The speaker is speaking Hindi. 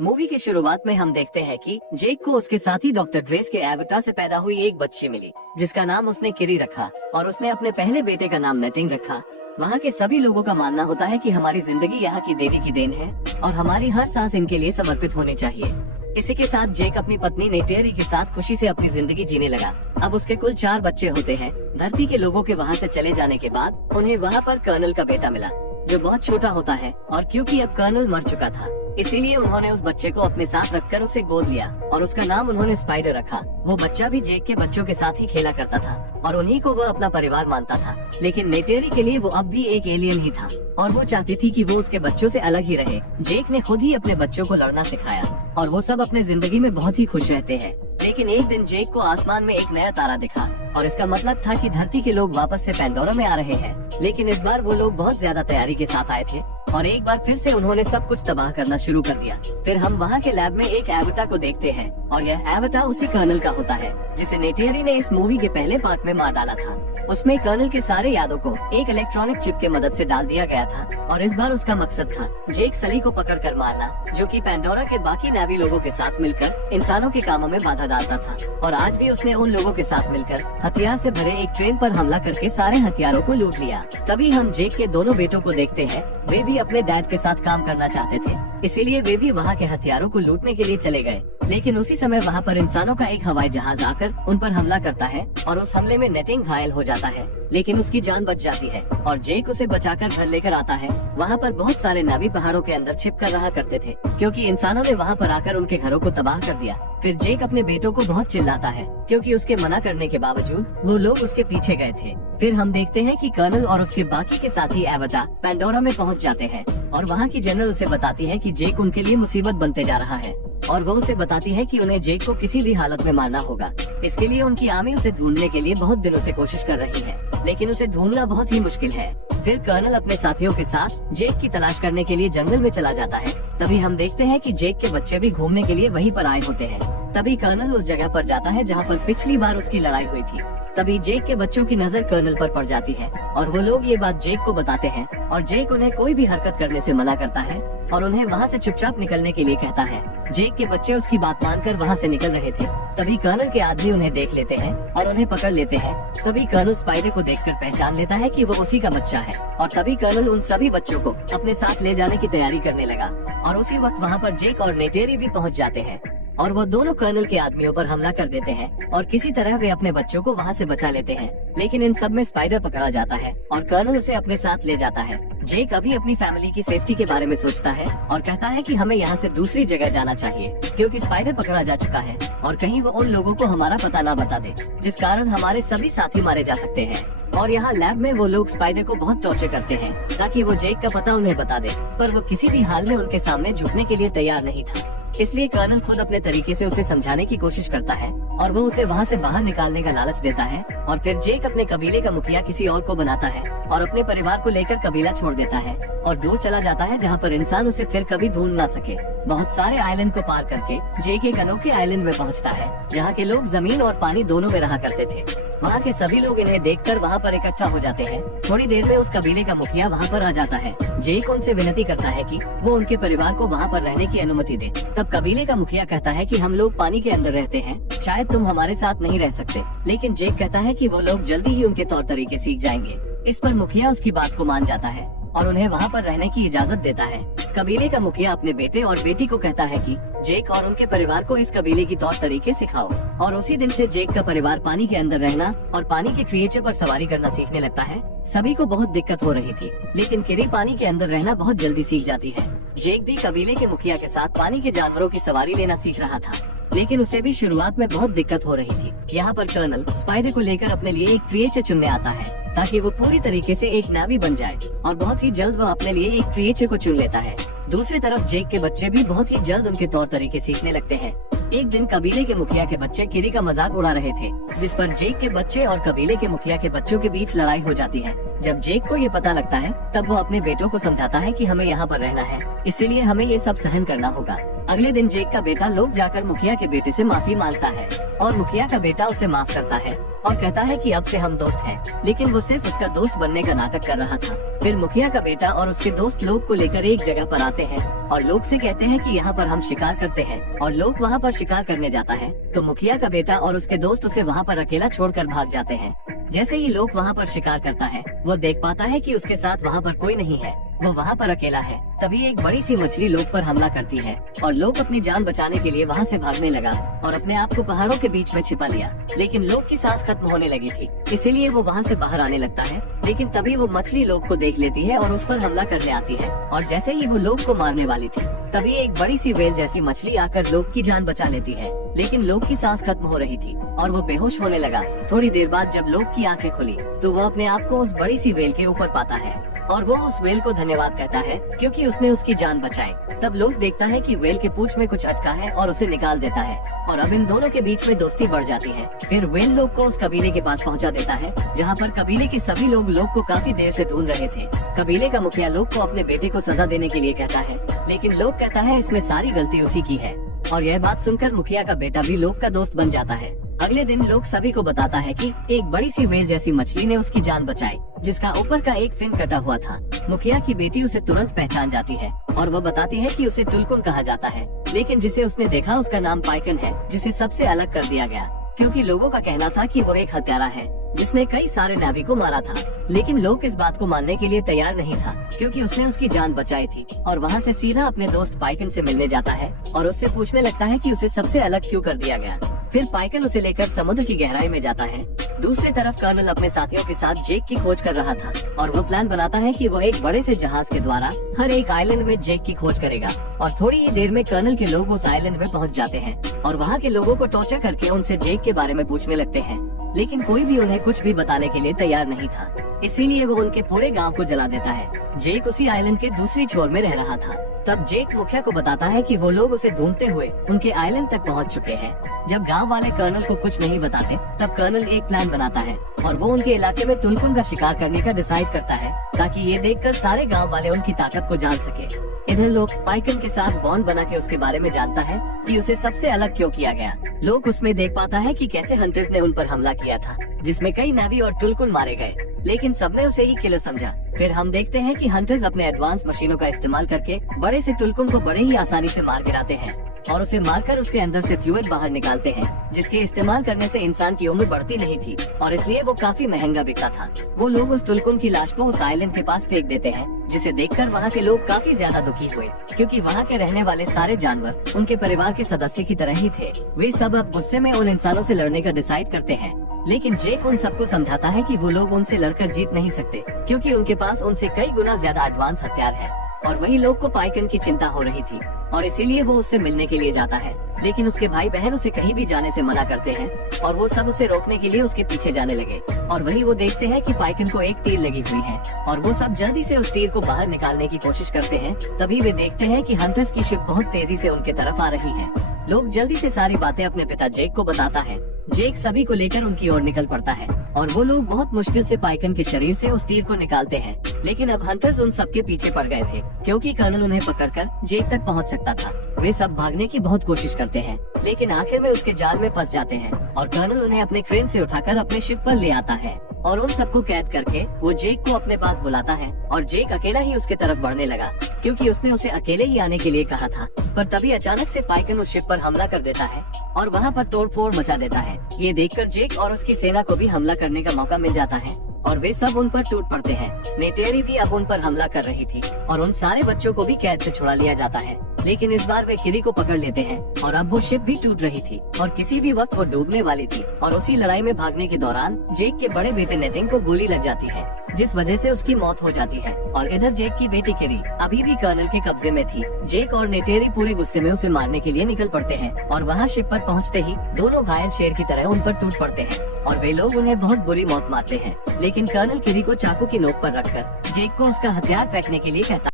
मूवी की शुरुआत में हम देखते हैं कि जेक को उसके साथी डॉक्टर ग्रेस के एवटा से पैदा हुई एक बच्ची मिली, जिसका नाम उसने किरी रखा और उसने अपने पहले बेटे का नाम नेटिंग रखा। वहाँ के सभी लोगों का मानना होता है कि हमारी जिंदगी यहाँ की देवी की देन है और हमारी हर सांस इनके लिए समर्पित होनी चाहिए। इसी के साथ जेक अपनी पत्नी नेटेरी के साथ खुशी से अपनी जिंदगी जीने लगा। अब उसके कुल 4 बच्चे होते हैं। धरती के लोगों के वहाँ से चले जाने के बाद उन्हें वहाँ पर कर्नल का बेटा मिला, जो बहुत छोटा होता है, और क्योंकि अब कर्नल मर चुका था इसीलिए उन्होंने उस बच्चे को अपने साथ रखकर उसे गोद लिया और उसका नाम उन्होंने स्पाइडर रखा। वो बच्चा भी जेक के बच्चों के साथ ही खेला करता था और उन्हीं को वह अपना परिवार मानता था। लेकिन नेटेरी के लिए वो अब भी एक एलियन ही था और वो चाहती थी कि वो उसके बच्चों से अलग ही रहे। जेक ने खुद ही अपने बच्चों को लड़ना सिखाया और वो सब अपने जिंदगी में बहुत ही खुश रहते हैं। लेकिन एक दिन जेक को आसमान में एक नया तारा दिखा और इसका मतलब था कि धरती के लोग वापस से पेंडोरा में आ रहे हैं। लेकिन इस बार वो लोग बहुत ज्यादा तैयारी के साथ आए थे और एक बार फिर से उन्होंने सब कुछ तबाह करना शुरू कर दिया। फिर हम वहाँ के लैब में एक एवटा को देखते हैं और यह एवटा उसी कर्नल का होता है जिसे नेटेरी ने इस मूवी के पहले पार्ट में मार डाला था। उसमें कर्नल के सारे यादों को एक इलेक्ट्रॉनिक चिप के मदद से डाल दिया गया था और इस बार उसका मकसद था जेक सली को पकड़कर मारना, जो कि पेंडोरा के बाकी नेवी लोगों के साथ मिलकर इंसानों के कामों में बाधा डालता था। और आज भी उसने उन लोगों के साथ मिलकर हथियार से भरे एक ट्रेन पर हमला करके सारे हथियारों को लूट लिया। तभी हम जेक के दोनों बेटों को देखते हैं। वे भी अपने डैड के साथ काम करना चाहते थे, इसीलिए वे भी वहाँ के हथियारों को लूटने के लिए चले गए। लेकिन उसी समय वहाँ पर इंसानों का एक हवाई जहाज आकर उन पर हमला करता है और उस हमले में नेटिंग घायल हो जाता है, लेकिन उसकी जान बच जाती है और जेक उसे बचाकर घर लेकर आता है। वहाँ पर बहुत सारे नावी पहाड़ों के अंदर छिप कर रहा करते थे क्योंकि इंसानों ने वहाँ पर आकर उनके घरों को तबाह कर दिया। फिर जेक अपने बेटों को बहुत चिल्लाता है क्योंकि उसके मना करने के बावजूद वो लोग उसके पीछे गए थे। फिर हम देखते हैं कि कर्नल और उसके बाकी के साथी एवटा पेंडोरा में पहुंच जाते हैं और वहाँ की जनरल उसे बताती है कि जेक उनके लिए मुसीबत बनते जा रहा है और वो उसे बताती है कि उन्हें जेक को किसी भी हालत में मारना होगा। इसके लिए उनकी आर्मी उसे ढूंढने के लिए बहुत दिनों से कोशिश कर रही है, लेकिन उसे ढूंढना बहुत ही मुश्किल है। फिर कर्नल अपने साथियों के साथ जेक की तलाश करने के लिए जंगल में चला जाता है। तभी हम देखते हैं कि जेक के बच्चे भी घूमने के लिए वहीं पर आए होते हैं। तभी कर्नल उस जगह पर जाता है जहाँ पर पिछली बार उसकी लड़ाई हुई थी। तभी जेक के बच्चों की नजर कर्नल पर पड़ जाती है और वो लोग ये बात जेक को बताते हैं और जेक उन्हें कोई भी हरकत करने से मना करता है और उन्हें वहाँ से चुपचाप निकलने के लिए कहता है। जेक के बच्चे उसकी बात मानकर वहाँ से निकल रहे थे। तभी कर्नल के आदमी उन्हें देख लेते हैं और उन्हें पकड़ लेते हैं। तभी कर्नल स्पाइडर को देखकर पहचान लेता है कि वो उसी का बच्चा है और तभी कर्नल उन सभी बच्चों को अपने साथ ले जाने की तैयारी करने लगा और उसी वक्त वहाँ पर जेक और नेटेरी भी पहुँच जाते हैं और वो दोनों कर्नल के आदमियों पर हमला कर देते हैं और किसी तरह वे अपने बच्चों को वहाँ से बचा लेते हैं। लेकिन इन सब में स्पाइडर पकड़ा जाता है और कर्नल उसे अपने साथ ले जाता है। जेक अभी अपनी फैमिली की सेफ्टी के बारे में सोचता है और कहता है कि हमें यहाँ से दूसरी जगह जाना चाहिए क्योंकि स्पाइडर पकड़ा जा चुका है और कहीं वो उन लोगों को हमारा पता ना बता दे, जिस कारण हमारे सभी साथी मारे जा सकते हैं। और यहाँ लैब में वो लोग स्पाइडर को बहुत टॉर्चर करते हैं ताकि वो जेक का पता उन्हें बता दे, पर वो किसी भी हाल में उनके सामने झुकने के लिए तैयार नहीं था। इसलिए कर्नल खुद अपने तरीके से उसे समझाने की कोशिश करता है और वो उसे वहाँ से बाहर निकालने का लालच देता है और फिर जेक अपने कबीले का मुखिया किसी और को बनाता है और अपने परिवार को लेकर कबीला छोड़ देता है और दूर चला जाता है जहाँ पर इंसान उसे फिर कभी ढूंढ ना सके। बहुत सारे आइलैंड को पार करके जेक एक अनोखे आइलैंड में पहुँचता है जहाँ के लोग जमीन और पानी दोनों में रहा करते थे। वहाँ के सभी लोग इन्हें देखकर वहाँ पर इकट्ठा हो जाते हैं। थोड़ी देर में उस कबीले का मुखिया वहाँ पर आ जाता है। जेक उनसे विनती करता है कि वो उनके परिवार को वहाँ पर रहने की अनुमति दे। तब कबीले का मुखिया कहता है कि हम लोग पानी के अंदर रहते हैं, शायद तुम हमारे साथ नहीं रह सकते। लेकिन जेक कहता है कि वो लोग जल्दी ही उनके तौर तरीके सीख जाएंगे। इस पर मुखिया उसकी बात को मान जाता है और उन्हें वहाँ पर रहने की इजाजत देता है। कबीले का मुखिया अपने बेटे और बेटी को कहता है कि जेक और उनके परिवार को इस कबीले की तौर तरीके सिखाओ और उसी दिन से जेक का परिवार पानी के अंदर रहना और पानी के क्रिएचर पर सवारी करना सीखने लगता है। सभी को बहुत दिक्कत हो रही थी, लेकिन किरी पानी के अंदर रहना बहुत जल्दी सीख जाती है। जेक भी कबीले के मुखिया के साथ पानी के जानवरों की सवारी लेना सीख रहा था, लेकिन उसे भी शुरुआत में बहुत दिक्कत हो रही थी। यहाँ पर कर्नल स्पाइडर को लेकर अपने लिए एक क्रिएचर चुनने आता है ताकि वो पूरी तरीके से एक नावी बन जाए और बहुत ही जल्द वो अपने लिए एक क्रिएचर को चुन लेता है। दूसरी तरफ जेक के बच्चे भी बहुत ही जल्द उनके तौर तरीके सीखने लगते हैं। एक दिन कबीले के मुखिया के बच्चे किरी का मजाक उड़ा रहे थे, जिस पर जेक के बच्चे और कबीले के मुखिया के बच्चों के बीच लड़ाई हो जाती है। जब जेक को ये पता लगता है तब वो अपने बेटों को समझाता है कि हमें यहाँ पर रहना है, इसीलिए हमें ये सब सहन करना होगा। अगले दिन जेक का बेटा लोग जाकर मुखिया के बेटे से माफी मांगता है और मुखिया का बेटा उसे माफ करता है और कहता है कि अब से हम दोस्त हैं। लेकिन वो सिर्फ उसका दोस्त बनने का नाटक कर रहा था। फिर मुखिया का बेटा और उसके दोस्त लोग को लेकर एक जगह पर आते हैं और लोग से कहते हैं कि यहाँ पर हम शिकार करते हैं और लोग वहाँ पर शिकार करने जाता है तो मुखिया का बेटा और उसके दोस्त उसे वहाँ पर अकेला छोड़कर भाग जाते हैं। जैसे ही लोग वहाँ पर शिकार करता है वो देख पाता है कि उसके साथ वहाँ पर कोई नहीं है, वो वहाँ पर अकेला है। तभी एक बड़ी सी मछली लोग पर हमला करती है और लोग अपनी जान बचाने के लिए वहाँ से भागने लगा और अपने आप को पहाड़ों के बीच में छिपा लिया। लेकिन लोग की सांस खत्म होने लगी थी, इसीलिए वो वहाँ से बाहर आने लगता है। लेकिन तभी वो मछली लोग को देख लेती है और उस पर हमला करने आती है और जैसे ही वो लोग को मारने वाली थी तभी एक बड़ी सी व्हेल जैसी मछली आकर लोग की जान बचा लेती है। लेकिन लोग की सांस खत्म हो रही थी और वो बेहोश होने लगा। थोड़ी देर बाद जब लोग की आंखें खुली तो वो अपने आप को उस बड़ी सी व्हेल के ऊपर पाता है और वो उस व्हेल को धन्यवाद कहता है क्योंकि उसने उसकी जान बचाई। तब लोग देखता है कि व्हेल के पूंछ में कुछ अटका है और उसे निकाल देता है और अब इन दोनों के बीच में दोस्ती बढ़ जाती है। फिर व्हेल लोग को उस कबीले के पास पहुंचा देता है जहां पर कबीले के सभी लोग को काफी देर से ढूंढ रहे थे। कबीले का मुखिया लोग को अपने बेटे को सजा देने के लिए कहता है, लेकिन लोग कहता है इसमें सारी गलती उसी की है और यह बात सुनकर मुखिया का बेटा भी लोग का दोस्त बन जाता है। अगले दिन लोग सभी को बताता है कि एक बड़ी सी व्हेल जैसी मछली ने उसकी जान बचाई जिसका ऊपर का एक फिन कटा हुआ था। मुखिया की बेटी उसे तुरंत पहचान जाती है और वो बताती है कि उसे टुलकुन कहा जाता है, लेकिन जिसे उसने देखा उसका नाम पाइकन है जिसे सबसे अलग कर दिया गया क्योंकि लोगों का कहना था कि वो एक हत्यारा है जिसने कई सारे नावी को मारा था। लेकिन लोग इस बात को मानने के लिए तैयार नहीं था क्योंकि उसने उसकी जान बचाई थी और वहाँ से सीधा अपने दोस्त पाइकन से मिलने जाता है और उससे पूछने लगता है कि उसे सबसे अलग क्यों कर दिया गया। फिर पाइकन उसे लेकर समुद्र की गहराई में जाता है। दूसरी तरफ कर्नल अपने साथियों के साथ जेक की खोज कर रहा था और वो प्लान बनाता है कि वो एक बड़े से जहाज के द्वारा हर एक आइलैंड में जेक की खोज करेगा और थोड़ी ही देर में कर्नल के लोग उस आइलैंड में पहुंच जाते हैं और वहाँ के लोगों को टॉर्चर करके उनसे जेक के बारे में पूछने लगते हैं। लेकिन कोई भी उन्हें कुछ भी बताने के लिए तैयार नहीं था, इसीलिए वो उनके पूरे गांव को जला देता है। जेक उसी आइलैंड के दूसरी छोर में रह रहा था। तब जेक मुखिया को बताता है कि वो लोग उसे ढूंढते हुए उनके आइलैंड तक पहुंच चुके हैं। जब गांव वाले कर्नल को कुछ नहीं बताते तब कर्नल एक प्लान बनाता है और वो उनके इलाके में टुलकुन का शिकार करने का डिसाइड करता है ताकि ये देखकर सारे गांव वाले उनकी ताकत को जान सके। इधर लोग पाइकन के साथ बॉन्ड बना के उसके बारे में जानता है कि उसे सबसे अलग क्यों किया गया। लोग उसमें देख पाता है कि कैसे हंटर्स ने उन पर हमला किया था जिसमें कई नावी और टुलकुन मारे गए, लेकिन सबने उसे ही किलर समझा। फिर हम देखते हैं कि हंटर्स अपने एडवांस मशीनों का इस्तेमाल करके बड़े से टुलकुन को बड़े ही आसानी से मार गिराते हैं और उसे मारकर उसके अंदर से फ्लूइड बाहर निकालते हैं जिसके इस्तेमाल करने से इंसान की उम्र बढ़ती नहीं थी और इसलिए वो काफी महंगा बिकता था। वो लोग उस टुलकुन की लाश को उस आइलैंड के पास फेंक देते हैं जिसे देखकर वहाँ के लोग काफी ज्यादा दुखी हुए क्योंकि वहाँ के रहने वाले सारे जानवर उनके परिवार के सदस्य की तरह ही थे। वे सब अब गुस्से में उन इंसानों से लड़ने का डिसाइड करते हैं, लेकिन जेक उन सबको समझाता है कि वो लोग उनसे लड़कर जीत नहीं सकते क्योंकि उनके पास उनसे कई गुना ज्यादा एडवांस हथियार है। और वही लोग को पाइकन की चिंता हो रही थी और इसीलिए वो उससे मिलने के लिए जाता है, लेकिन उसके भाई बहन उसे कहीं भी जाने से मना करते हैं और वो सब उसे रोकने के लिए उसके पीछे जाने लगे। और वही वो देखते हैं कि पाइकन को एक तीर लगी हुई है और वो सब जल्दी से उस तीर को बाहर निकालने की कोशिश करते हैं। तभी वे देखते हैं कि हंटर्स की शिप बहुत तेजी से उनके तरफ आ रही है। लोग जल्दी से सारी बातें अपने पिता जेक को बताता है। जेक सभी को लेकर उनकी ओर निकल पड़ता है और वो लोग बहुत मुश्किल से पाइकन के शरीर से उस तीर को निकालते हैं, लेकिन अब हंटर्स उन सबके पीछे पड़ गए थे क्योंकि कर्नल उन्हें पकड़कर जेक तक पहुंच सकता था। वे सब भागने की बहुत कोशिश करते हैं, लेकिन आखिर में उसके जाल में फंस जाते हैं और कर्नल उन्हें अपने क्रेन से उठाकर अपने शिप पर ले आता है और उन सबको कैद करके वो जेक को अपने पास बुलाता है और जेक अकेला ही उसके तरफ बढ़ने लगा क्योंकि उसने उसे अकेले ही आने के लिए कहा था। पर तभी अचानक से पाइकन उस शिप पर हमला कर देता है और वहाँ पर तोड़फोड़ मचा देता है। ये देखकर जेक और उसकी सेना को भी हमला करने का मौका मिल जाता है और वे सब उन पर टूट पड़ते हैं। नेटेरी भी अब उन पर हमला कर रही थी और उन सारे बच्चों को भी कैद से छुड़ा लिया जाता है, लेकिन इस बार वे किरी को पकड़ लेते हैं और अब वो शिप भी टूट रही थी और किसी भी वक्त वो डूबने वाली थी। और उसी लड़ाई में भागने के दौरान जेक के बड़े बेटे नेटिंग को गोली लग जाती है जिस वजह से उसकी मौत हो जाती है। और इधर जेक की बेटी किरी अभी भी कर्नल के कब्जे में थी। जेक और नेटेरी पूरे गुस्से में उसे मारने के लिए निकल पड़ते हैं और वहाँ शिप पर पहुँचते ही दोनों घायल शेर की तरह उन पर टूट पड़ते हैं और वे लोग उन्हें बहुत बुरी मौत मारते हैं। लेकिन कर्नल किरी को चाकू की नोक पर रखकर जेक को उसका हथियार फेंकने के लिए कहता